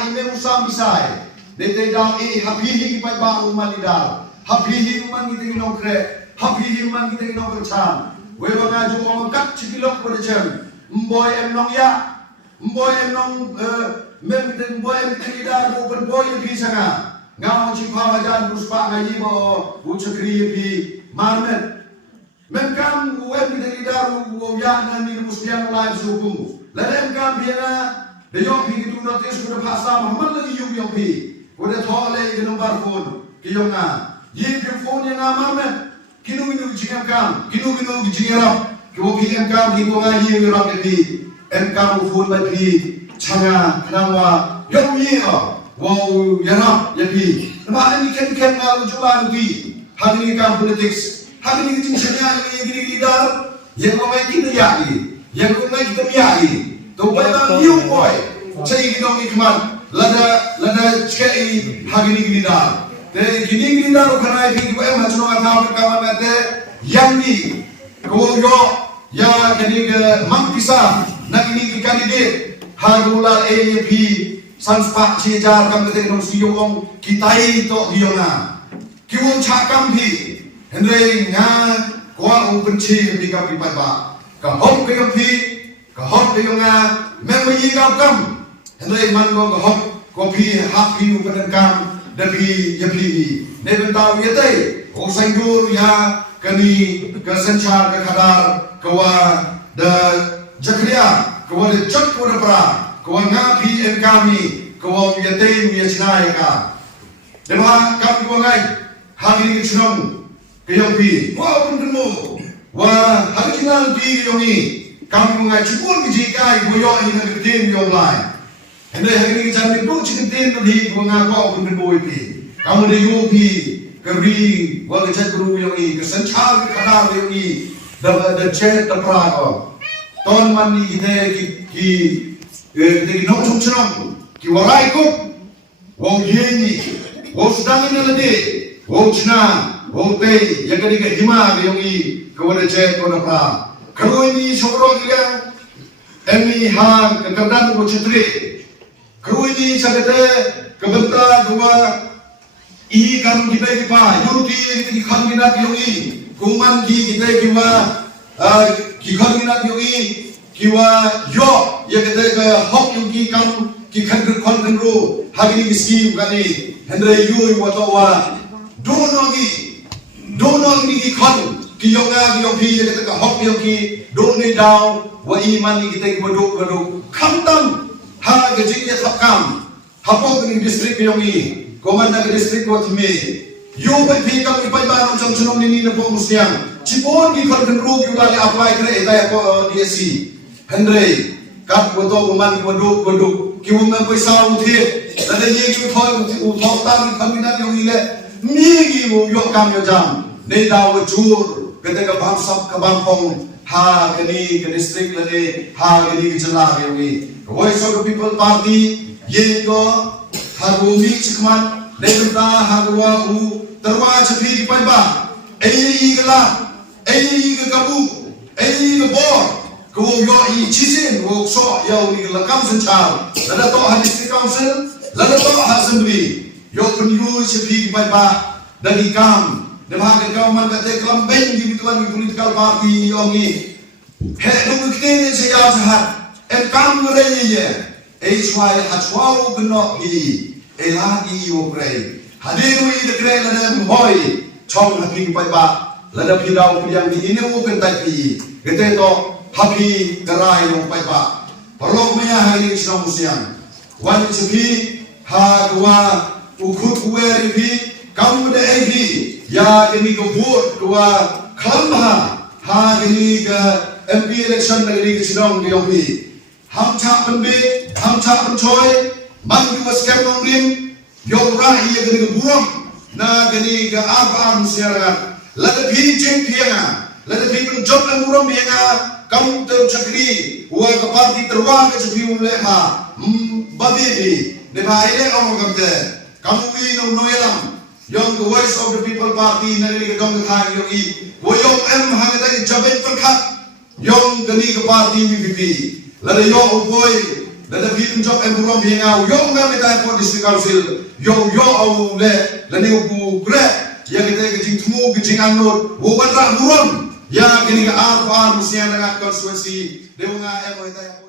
hai me usam bisai dete dau happy hi pai ba umanidal happy hi uman kita ginong kre happy hi uman kita ginong kerchan we banga ju ong kat chikilok bercem mboy em nong ya mboy em nong mem kita mboy em kita idar bu pen boy bi sanga ngau chi pha jan puspa ngai bo u chakri bi marmet mem kam wem kita idar bu ya na ni musliam live suku ladem kam biana de yong pi tu notice ku phasa Muhammad lagi yum yong pi ku de thole ke number phone ki yong nga yi ke phone yang marmet kinu jingam kam kinu jingam ko pi em kam di ko nga yi ro ke pi em kam phone ba pi changa nawa yong yi wo yara ya pi ma ni ken nga lu chuba pi hagni kam politics hagni jing chanya ni giri dar ye ko mai kita ya ni ye ko mai kita ya ni to ba ba new boy chai gidong ikman lada chei hagni giri dar te gini dar khana fi ko em hachno ka ka ma te yang ni ko yo ya kani ga mang pisa na gini candidate hagula AAP sanspa chijar kam te no siyong kitai to diona kiwon chakam bi hendrei nga kwa open chi bi ka pi ba ka hom ke pi ka hom ke nga memyi ka kam hendrei man go ka hom ko pi ha pi upan kam da pi ya pi ne ben taw ye te o sangur ya kani ka sanchar ka khadar kwa da jakriya kwa de chak ko da pra kwa nga pi en kami kwa ye te ye chinai ka de ma kam ko ngai ha ni chnong kayong pi wa pun mo wa halikinal pi yongi kam ngai chupon gi kai bo yo ina ke tin yo lai ende hagni chan ni bu chikin tin no hi ko nga ko pun mo pi kam de yo pi kari wa ke chat guru yongi ke sanchar ke khadar yongi da chet da pra ko ton man ni ki no chung chung ki warai ko wo ye ni wo sedang ni lade wo chna Oke, yang ketiga hima yongi kepada cek kona pra. Kalau ini sorok yang emi hang kekamdan ko citri. Kalau ini sagate kebenta dua i kam kita kipa yuti kham minat yongi kuman ki kita kiwa ki kham minat yongi kiwa yo yang ketiga hok yongi kam ki khan ro hagini kiski kani hendrai yu watawa dono ni khon ki yonga ki yopi ye ka hok yoki don ni down wa iman ni kita bodo khamtam ha ge jing ye thakam hapo ni district yongi komanda ke district ko thme yo ba phi kam ni pai ba nom chang chnom ni na po musliam chipon ki khon kan ru ki la apply kre eta ko DSC hendrei kap ko to man ki bodo ki wo ma ko sa u the la ye ki thoi u thok ta ni khamina yongi le mi wo yo kam yo jam nei daw jur kete ka bang sap ka bang pong ha kani ke district lade ha kani ke jala ke wi voice of the people party ye go ha go mi chikman nei ta ha go u tarwa chapi pai ba ei ga kabu ei ga bor ko yo I chisin wo so yo ni la kam san chao la to ha district council la to ha assembly yo kun yu chapi pai ba dari kam de bhaga government ka te campaign di bituan political party yongi he du kene se ya sahat em kam re ye e swai ha swau gno hi e la di yo pre hadiru I de kre la dem hoi chong ha pi pai ba la da pi dau pi yang ni ne wo kan tai pi kete to happy karai no pai ba parok me ya ha ni snom siang wan chi ha dua ukut kuwe pi kam de ai pi ya ini ko vote dua khamha ha ini ke MP election negeri ke sidang di yopi ham cha pan choi man ki was kem nong rim yo ra hi ke ke buram na gani ke am siara la de phi cheng phianga la de phi pun job na buram phianga kam te chakri wa ka party terwa ke chhi le ma badi bi ne bhai le ong kam te kam wi no noyelam Yong the voice of the people party na ni ka dong thang yong I wo yong em hang ta jabet perkhat yong gani ka party VVP la de yo boy Lada film job and burom hingau yong na meta for district council yong yo au le lani ku kre ya kita kecing tumu kecing anut wo bandra burom ya kini ka ar musia dengan constituency dewa nga emo ita